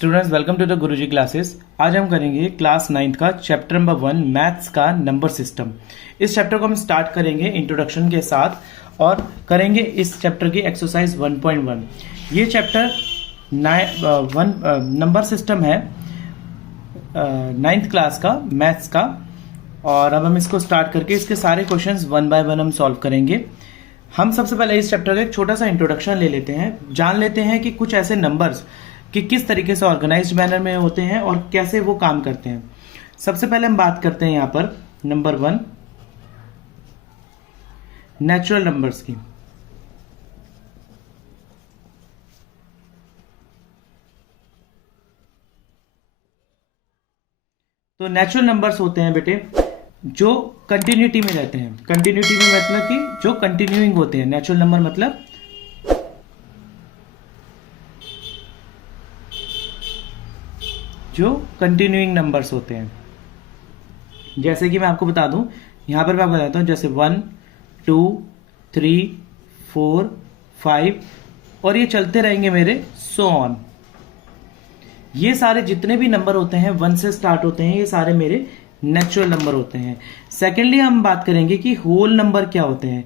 Students welcome to the Guruji classes. आज हम करेंगे क्लास 9th का चैप्टर नंबर 1 मैथ्स का नंबर सिस्टम। इस चैप्टर को हम स्टार्ट करेंगे इंट्रोडक्शन के साथ और करेंगे इस चैप्टर की एक्सरसाइज 1.1। ये चैप्टर नंबर सिस्टम है 9th क्लास का मैथ्स का। और अब हम इसको स्टार्ट करके इसके सारे क्वेश्चंस वन बाय वन हम सॉल्व करेंगे। हम सबसे पहले इस चैप्टर का एक छोटा सा इंट्रोडक्शन ले लेते हैं, जान लेते हैं कि कुछ ऐसे नंबर्स कि किस तरीके से ऑर्गेनाइज्ड मैनर में होते हैं और कैसे वो काम करते हैं। सबसे पहले हम बात करते हैं यहाँ पर नंबर 1 नेचुरल नंबर्स की। तो नेचुरल नंबर्स होते हैं बेटे जो कंटिन्यूटी में रहते हैं। कंटिन्यूटी में मतलब कि जो कंटिन्यूइंग होते हैं। नेचुरल नंबर मतलब जो कंटिन्यूइंग नंबर्स होते हैं। जैसे कि मैं आपको बता दूं, यहां पर मैं आपको बताता हूं, जैसे 1 2 3 4 5 और ये चलते रहेंगे मेरे सो ऑन। ये सारे जितने भी नंबर होते हैं 1 से स्टार्ट होते हैं, ये सारे मेरे नेचुरल नंबर होते हैं। सेकेंडली हम बात करेंगे कि होल नंबर क्या होते हैं।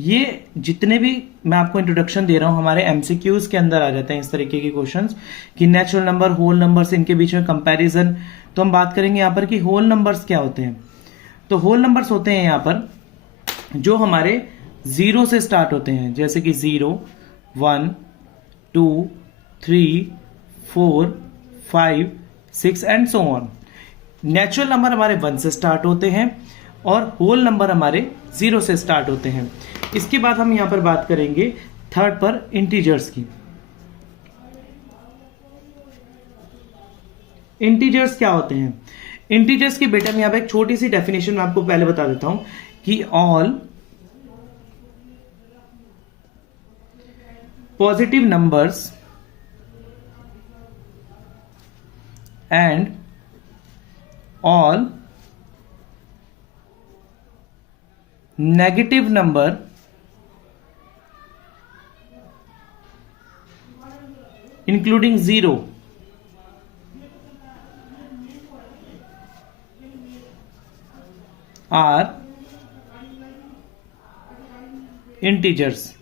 ये जितने भी मैं आपको इंट्रोडक्शन दे रहा हूं हमारे एमसीक्यूज के अंदर आ जाते हैं इस तरीके के क्वेश्चंस कि नेचुरल नंबर होल नंबर्स इनके बीच में कंपैरिजन। तो हम बात करेंगे यहां पर कि होल नंबर्स क्या होते हैं। तो होल नंबर्स होते हैं यहां पर जो हमारे 0 से स्टार्ट होते हैं, जैसे कि 0 1 2 3 4 5 6 and so on. Natural number हमारे 1 से स्टार्ट होते हैं और होल नंबर हमारे 0 से स्टार्ट होते हैं। इसके बाद हम यहां पर बात करेंगे थर्ड पर इंटीजर्स की। इंटीजर्स क्या होते हैं? इंटीजर्स की बेटा मैं यहां पर एक छोटी सी डेफिनेशन मैं आपको पहले बता देता हूं कि all positive numbers and all negative number including 0 are integers.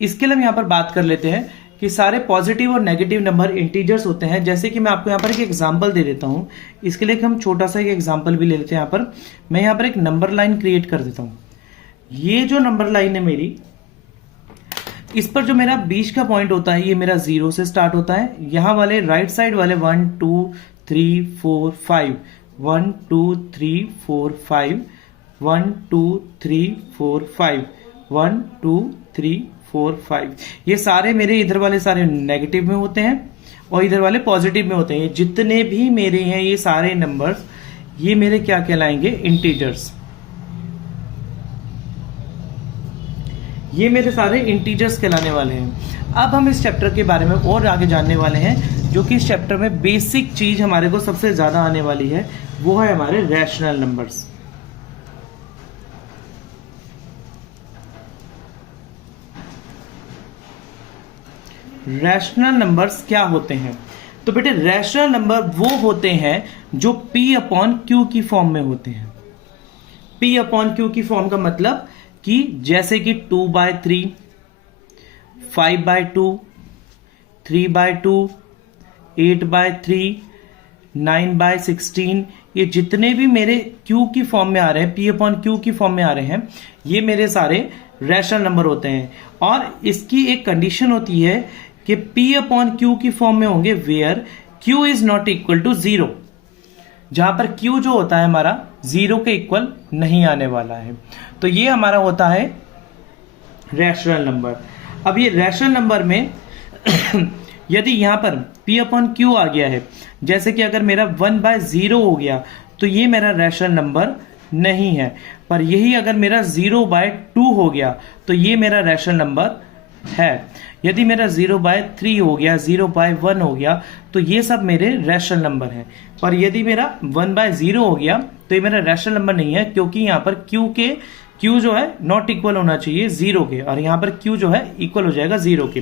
इसके लिए हम यहां पर बात कर लेते हैं कि सारे पॉजिटिव और नेगेटिव नंबर इंटीजर्स होते हैं। जैसे कि मैं आपको यहां पर एक एग्जांपल दे देता हूं। इसके लिए हम छोटा सा एक एग्जांपल भी ले लेते हैं। यहां पर मैं यहां पर एक नंबर लाइन क्रिएट कर देता हूं। ये जो नंबर लाइन है मेरी, इस पर जो मेरा बीच का पॉइंट होता है ये मेरा 0 से स्टार्ट होता है। यहां वाले राइट साइड वाले 1 2 3 4 5 1 2 3 4 5 1 2 3 4 5 1 2 3 4 5 ये सारे मेरे इधर वाले सारे नेगेटिव में होते हैं और इधर वाले पॉजिटिव में होते हैं। ये जितने भी मेरे हैं ये सारे नंबर्स ये मेरे क्या कहलाएंगे? इंटीजर्स। ये मेरे सारे इंटीजर्स कहलाने वाले हैं। अब हम इस चैप्टर के बारे में और आगे जानने वाले हैं, जो कि इस चैप्टर में बेसिक चीज हमारे को सबसे ज्यादा आने वाली है, वो है हमारे रैशनल नंबर्स। रैशनल नंबर्स क्या होते हैं? तो बेटे रैशनल नंबर वो होते हैं जो P/Q की फॉर्म में होते हैं। P/Q की फॉर्म का मतलब कि जैसे कि 2/3 5/2 3/2 8/3 9/16 ये जितने भी मेरे Q की फॉर्म में आ रहे हैं, P/Q की फॉर्म में आ रहे हैं, ये मेरे सारे रैशनल नंबर होते हैं। और इसकी एक कंडीशन होती है कि P/Q की फॉर्म में होंगे where Q is not equal to 0, जहां पर Q जो होता है हमारा 0 के इक्वल नहीं आने वाला है। तो ये हमारा होता है रैशनल नंबर। अब ये रैशनल नंबर में यदि यहां पर P/Q आ गया है, जैसे कि अगर मेरा 1/0 हो गया तो ये मेरा रैशनल नंबर नहीं है। पर यही अगर मेरा 0/2 हो गया तो ये मेरा रैशनल नंबर है। यदि मेरा 0/3 हो गया 0/1 हो गया तो ये सब मेरे रैशनल नंबर हैं। पर यदि मेरा 1/0 हो गया तो ये मेरा रैशनल नंबर नहीं है, क्योंकि यहाँ पर Q जो है नॉट इक्वल होना चाहिए 0 के, और यहाँ पर Q जो है इक्वल हो जाएगा 0 के।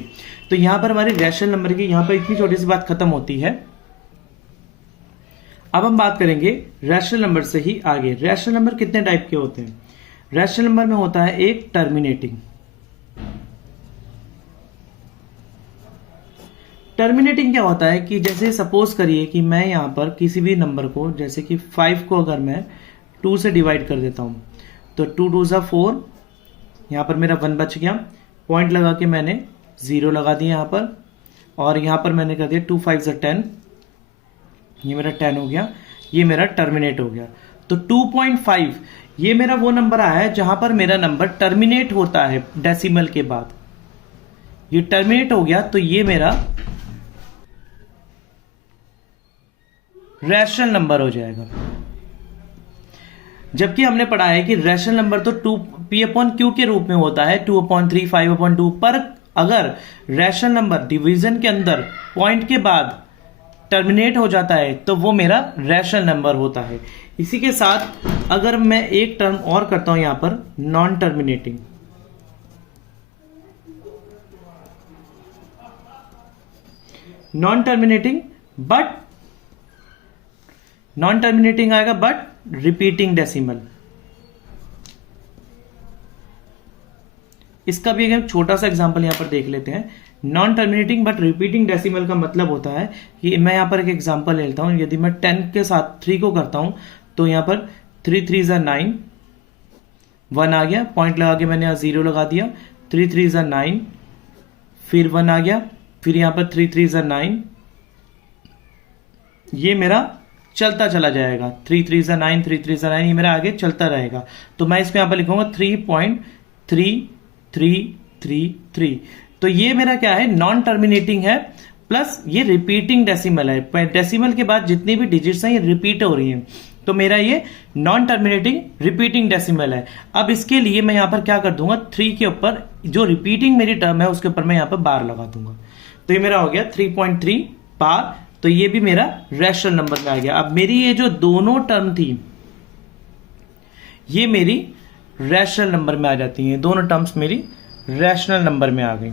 तो यहाँ पर हमारे रैशनल नंबर की यहाँ पर इतनी छोटी सी बात खत्म होती है अब हम बात करेंगे रैशनल नंबर से ही आगे। रैशनल नंबर कितने टाइप के होते हैं? रैशनल नंबर में होता है एक टर्मिनेटिंग। टर्मिनेटिंग क्या होता है कि जैसे सपोज करिए कि मैं यहां पर किसी भी नंबर को, जैसे कि 5 को अगर मैं 2 से डिवाइड कर देता हूं तो 2 2 ज़ा 4, यहां पर मेरा 1 बच गया, पॉइंट लगा के मैंने 0 लगा दिया यहां पर, और यहां पर मैंने कर दिया 2 5 ज़ा 10, ये मेरा 10 हो गया, ये मेरा टर्मिनेट हो गया। तो 2.5 ये मेरा वो नंबर आया है जहां पर मेरा नंबर टर्मिनेट होता है डेसिमल के बाद, ये टर्मिनेट हो गया, तो ये मेरा रैशनल नंबर हो जाएगा। जबकि हमने पढ़ा है कि रैशनल नंबर तो 2p/q के रूप में होता है, 2/3 5/2, पर अगर रैशनल नंबर डिवीजन के अंदर पॉइंट के बाद टर्मिनेट हो जाता है तो वो मेरा रैशनल नंबर होता है। इसी के साथ अगर मैं एक टर्म और करता हूं यहां पर, नॉन टर्मिनेटिंग। नॉन टर्मिनेटिंग आएगा बट रिपीटिंग डेसिमल। इसका भी एक छोटा सा एग्जांपल यहां पर देख लेते हैं। Non terminating but repeating decimal का मतलब होता है कि मैं यहां पर एक एग्जांपल लेता हूं, यदि मैं 10 के साथ 3 को करता हूं तो यहां पर 3 3 ज़ा 9, 1 आ गया, पॉइंट लगा के मैंने यहां 0 लगा दिया, 3 3 ज़ा 9, फिर 1 आ गया, फिर यहां पर 3 3 ज़ा 9, ये मेरा चलता चला जाएगा, 3 3 ज़ा 9, 3 3 ज़ा 9, ये मेरा आगे चलता रहेगा। तो मैं इसको यहां पर लिखूंगा 3.3333। तो ये मेरा क्या है, नॉन टर्मिनेटिंग है, प्लस ये रिपीटिंग डेसिमल है। डेसिमल के बाद जितनी भी डिजिट्स हैं ये रिपीट हो रही हैं, तो मेरा ये नॉन टर्मिनेटिंग रिपीटिंग डेसिमल है। अब इसके लिए मैं यहां पर क्या कर दूंगा, 3 के ऊपर जो रिपीटिंग मेरी टर्म है उसके ऊपर मैं यहां पर बार लगा दूंगा, तो ये मेरा हो गया 3.3 बार। तो ये भी मेरा रैशनल नंबर में आ गया। अब मेरी ये जो दोनों टर्म थी ये मेरी रैशनल नंबर में आ जाती हैं, दोनों टर्म्स मेरी रैशनल नंबर में आ गई।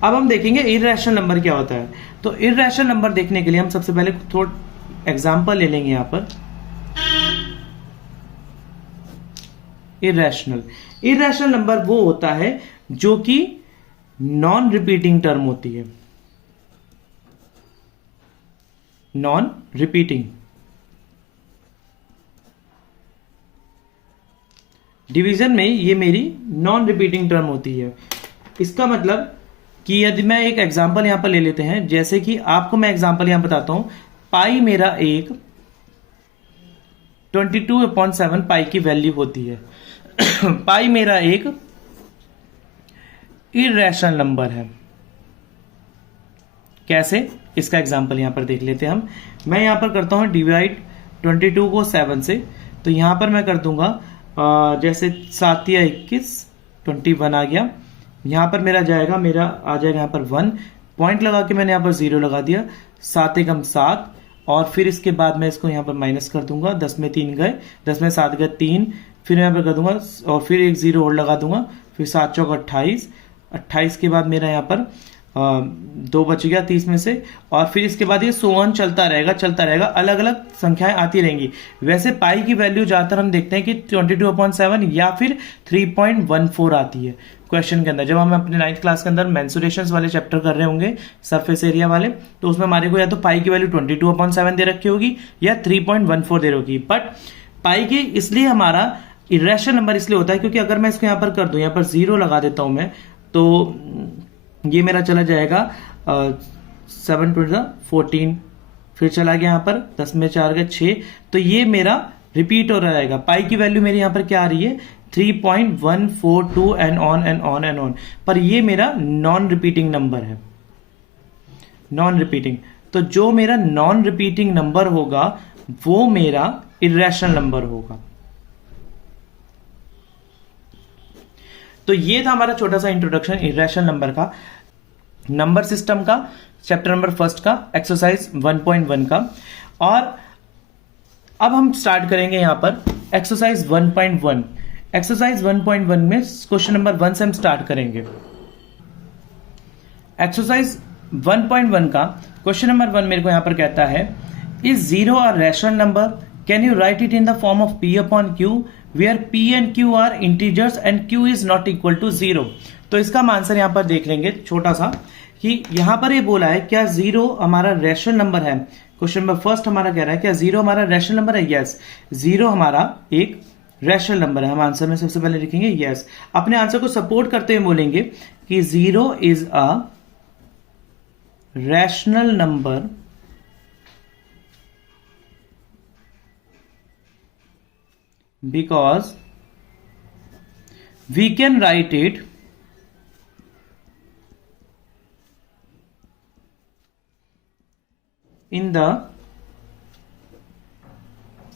अब हम देखेंगे इरैशनल नंबर क्या होता है। तो इरैशनल नंबर देखने के लिए हम सबसे पहले थोड़ा एग्जांपल ले लेंगे यहां पर। इरैशनल नंबर वो होता है जो कि नॉन रिपीटिंग टर्म होती है, नॉन रिपीटिंग। डिवीजन में ये मेरी नॉन रिपीटिंग टर्म होती है। इसका मतलब कि यदि मैं एक एग्जांपल यहां पर ले लेते हैं, जैसे कि आपको मैं एग्जांपल यहां बताता हूं, पाई मेरा एक 22/7 पाई की वैल्यू होती है। पाई मेरा एक इरैशनल नंबर है। कैसे, इसका एग्जांपल यहां पर देख लेते हैं हम। मैं यहां पर करता हूं डिवाइड 22 को 7 से, तो यहां पर मैं कर दूंगा जैसे 7 या 21, 21 आ गया, यहां पर मेरा आ जाएगा यहां पर 1, पॉइंट लगा के मैंने यहां पर 0 लगा दिया, 7 एकम 7, और फिर इसके बाद मैं इसको यहां पर माइनस कर दूंगा, 10 में 3 गए, 10 में 7 गए 3, फिर यहां पर कर दूंगा और फिर एक 0 और लगा दूंगा, फिर 7 चौक 28, 28 के बाद मेरा यहाँ पर 2 बच गया 30 में से, और फिर इसके बाद ये सोवन चलता रहेगा, अलग अलग संख्याएं आती रहेंगी। वैसे पाई की वैल्यू ज्यादातर हम देखते हैं कि 22/7 या फिर 3.14 आती है क्वेश्चन के अंदर। जब हम अपने 9th क्लास के अंदर मेंसुरेशंस वाले चैप्टर कर रहे होंगे, सरफेस एरिया वाले, तो उसमें हमारे को या तो पाई की वैल्यू 22/7 दे रखी होगी या 3.14 दे रखी। बट पाई के इसलिए हमारा इरैशनल नंबर इसलिए होता है क्योंकि अगर मैं इसको यहां पर कर दूं, यहां पर 0 लगा देता हूं मैं, तो ये मेरा चला जाएगा 7 2 14, फिर चला गया यहां पर 10 में 4 गए 6, तो ये मेरा रिपीट हो रहेगा। पाई की वैल्यू मेरी यहां पर क्या आ रही है, 3.142 एंड ऑन, पर ये मेरा नॉन रिपीटिंग नंबर है, नॉन रिपीटिंग। तो जो मेरा नॉन रिपीटिंग नंबर होगा वो मेरा इरैशनल नंबर होगा। तो ये था हमारा छोटा सा इंट्रोडक्शन इरैशनल नंबर का, नंबर सिस्टम का, चैप्टर नंबर 1 का, एक्सरसाइज 1.1 का। और अब हम स्टार्ट करेंगे यहां पर एक्सरसाइज 1.1। एक्सरसाइज 1.1 में क्वेश्चन नंबर 1 से हम स्टार्ट करेंगे। एक्सरसाइज 1.1 का क्वेश्चन नंबर 1 मेरे को यहां पर कहता है Is 0 a rational number? Can you write it in the form of P upon Q, where P and Q are integers and Q is not equal to 0? तो इसका हम आंसर यहां पर देख लेंगे छोटा सा, कि यहां पर ये बोला है क्या 0 हमारा रैशनल नंबर है। क्वेश्चन नंबर फर्स्ट हमारा कह रहा है क्या 0 हमारा रैशनल नंबर है। यस, 0 हमारा एक रैशनल नंबर है। हम आंसर में सबसे पहले लिखेंगे यस। अपने आंसर को सपोर्ट करते हुए बोलेंगे कि 0 is a rational number because we can write it in the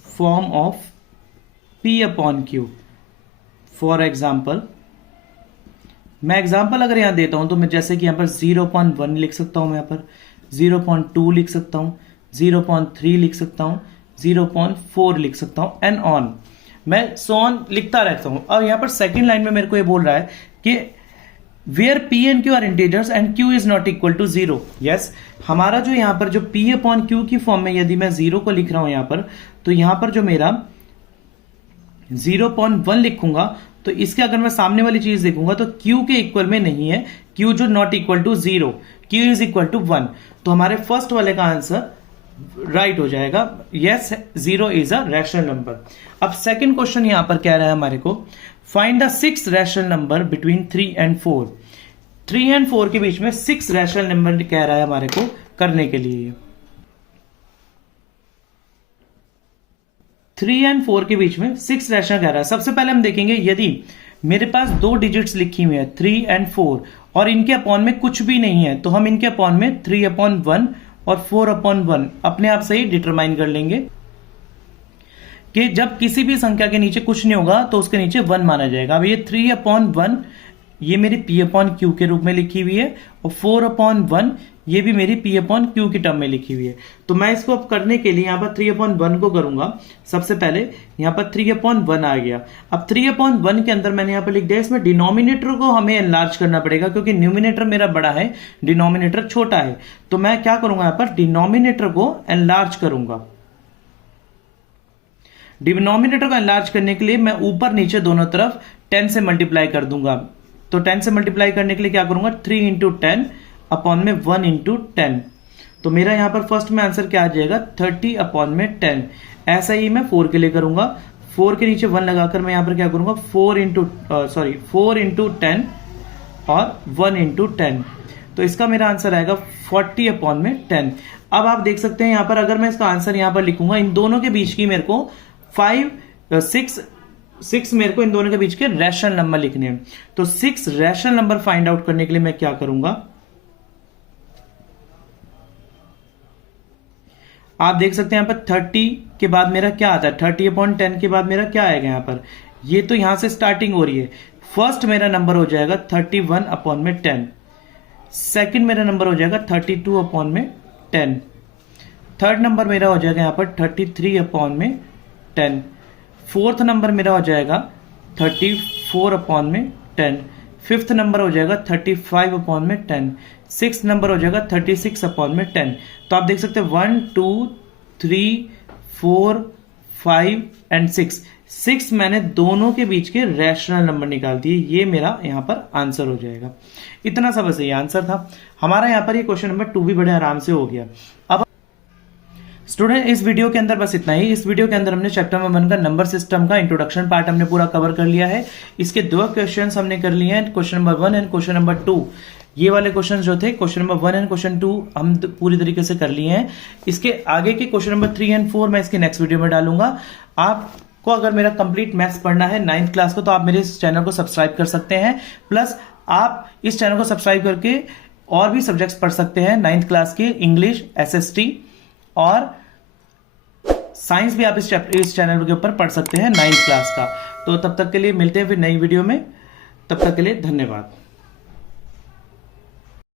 form of P upon Q. For example, मैं एग्जाम्पल अगर यहां देता हूं तो मैं जैसे कि यहां पर 0.1 लिख सकता हूं, मैं यहां पर 0.2 लिख सकता हूं, 0.3 लिख सकता हूं, 0.4 लिख सकता हूं एंड ऑन। मैं सो ऑन लिखता रहता हूं। और यहां पर सेकंड लाइन में मेरे को ये बोल रहा है कि where P and Q are integers and Q is not equal to 0। Yes, हमारा जो यहां पर जो पी अपॉन क्यू की फॉर्म में यदि मैं 0 को लिख रहा हूं यहां पर, तो यहां पर जो मेरा 0.1 लिखूंगा तो इसके अगर मैं सामने वाली चीज देखूंगा तो क्यू के इक्वल में नहीं है, क्यू जो not equal to 0, Q is equal to 1। तो हमारे फर्स्ट वाले का आंसर राइट हो जाएगा। Yes, 0 is a rational number. अब सेकंड क्वेश्चन यहां पर कह रहा है हमारे को find the 6 rational number between 3 and 4। 3 and 4 के बीच में 6 रैशनल नंबर कह रहा है हमारे को करने के लिए। 3 एंड 4 के बीच में 6 रैशनल कह रहा है। सबसे पहले हम देखेंगे यदि मेरे पास 2 डिजिट्स लिखी हुई है 3 एंड 4 और इनके अपॉन में कुछ भी नहीं है, तो हम इनके अपॉन में 3/1 और 4/1 अपने आप से ही डिटरमाइन कर लेंगे कि जब किसी भी संख्या के नीचे कुछ नहीं होगा तो उसके नीचे 1 माना जाएगा। अब ये 3/1 ये मेरी P अपॉन Q के रूप में लिखी हुई है और 4/1 ये भी मेरी P अपॉन Q की टर्म में लिखी हुई है। तो मैं इसको अब करने के लिए यहां पर 3/1 को करूंगा। सबसे पहले यहां पर 3/1 आ गया। अब 3/1 के अंदर मैंने यहां पर लिख दिया, इसमें डिनोमिनेटर को हमें एनलार्ज करना पड़ेगा क्योंकि न्यूमिनेटर मेरा बड़ा है, डिनोमिनेटर छोटा है। तो मैं क्या करूंगा, यहां पर डिनोमिनेटर को एनलार्ज करूंगा। डिनोमिनेटर को एनलार्ज करने के लिए मैं ऊपर नीचे दोनों तरफ 10 से मल्टीप्लाई कर दूंगा। तो 10 से मल्टीप्लाई करने के लिए क्या करूंगा, 3 इंटू 10 अपॉन में 1 इंटू 10। तो मेरा यहां पर फर्स्ट में आंसर क्या आ जाएगा, 30 अपॉन में 10। ऐसा ही मैं 4 के लिए करूंगा। 4 के नीचे 1 लगाकर मैं यहां पर क्या करूंगा, 4 इंटू 10 और 1 इंटू 10। तो इसका मेरा आंसर आएगा 40 अपॉन में 10। अब आप देख सकते हैं यहां पर अगर मैं इसका आंसर यहां पर लिखूंगा, इन दोनों के बीच की मेरे को 6 मेरे को इन दोनों के बीच के रैशनल नंबर लिखने हैं। तो 6 रैशनल नंबर फाइंड आउट करने के लिए मैं क्या करूंगा, आप देख सकते हैं यहां पर 30 के बाद मेरा क्या आता है, 30/10 के बाद मेरा क्या आएगा यहां पर, ये तो यहां से स्टार्टिंग हो रही है। फर्स्ट मेरा नंबर हो जाएगा 31 अपॉन में 10। सेकंड मेरा नंबर हो जाएगा 32 अपॉन में 10। थर्ड नंबर मेरा हो जाएगा यहां पर 33 अपॉन में 10। फोर्थ नंबर मेरा हो जाएगा 34 अपॉन में 10। फिफ्थ नंबर हो जाएगा 35 अपॉन में 10। सिक्स नंबर हो जाएगा 36 अपॉन में 10। तो आप देख सकते हैं 1 2 3 4 5 एंड 6 मैंने दोनों के बीच के रैशनल नंबर निकाल दिए। ये मेरा यहां पर आंसर हो जाएगा। इतना सा बस ये आंसर था हमारा। यहां पर ये क्वेश्चन नंबर 2 भी बड़े आराम से हो गया। अब स्टूडेंट इस वीडियो के अंदर बस इतना ही। इस वीडियो के अंदर हमने चैप्टर नंबर 1 का नंबर सिस्टम का इंट्रोडक्शन पार्ट हमने पूरा कवर कर लिया है। इसके 2 क्वेश्चंस हमने कर लिए हैं, question number 1 and question number 2। ये वाले क्वेश्चन जो थे क्वेश्चन नंबर 1 एंड क्वेश्चन 2 हम पूरी तरीके से कर लिए हैं। इसके आगे के क्वेश्चन नंबर 3 एंड 4 मैं इसके नेक्स्ट वीडियो में डालूंगा। आपको अगर मेरा कंप्लीट मैथ्स पढ़ना है 9th क्लास को, तो आप मेरे इस चैनल को सब्सक्राइब कर सकते हैं। प्लस आप इस चैनल को सब्सक्राइब करके और भी सब्जेक्ट्स पढ़ सकते हैं 9th क्लास के, इंग्लिश, SST और साइंस भी आप इस चैनल के ऊपर पढ़ सकते हैं 9th क्लास का। तो तब तक के लिए मिलते हैं फिर नई वीडियो में। तब तक के लिए धन्यवाद।